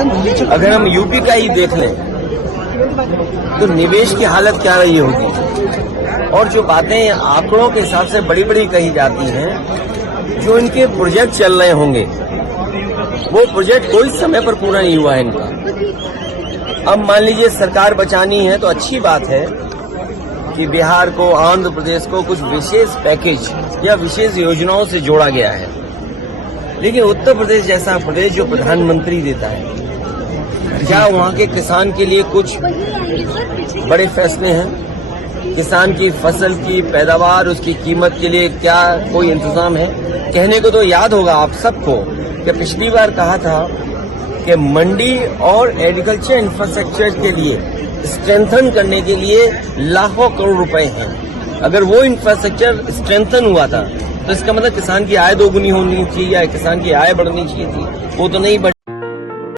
अगर हम यूपी का ही देख लें तो निवेश की हालत क्या रही होगी, और जो बातें आंकड़ों के हिसाब से बड़ी बड़ी कही जाती हैं, जो इनके प्रोजेक्ट चल रहे होंगे वो प्रोजेक्ट कोई समय पर पूरा नहीं हुआ है इनका। अब मान लीजिए सरकार बचानी है तो अच्छी बात है कि बिहार को, आंध्र प्रदेश को कुछ विशेष पैकेज या विशेष योजनाओं से जोड़ा गया है, लेकिन उत्तर प्रदेश जैसा प्रदेश जो प्रधानमंत्री देता है, क्या वहाँ के किसान के लिए कुछ बड़े फैसले हैं? किसान की फसल की पैदावार, उसकी कीमत के लिए क्या कोई इंतजाम है? कहने को तो याद होगा आप सबको कि पिछली बार कहा था कि मंडी और एग्रीकल्चर इंफ्रास्ट्रक्चर के लिए स्ट्रेंथन करने के लिए लाखों करोड़ रुपए हैं। अगर वो इंफ्रास्ट्रक्चर स्ट्रेंथन हुआ था तो इसका मतलब किसान की आय दोगुनी होनी चाहिए या किसान की आय बढ़नी चाहिए थी, वो तो नहीं बढ़ी।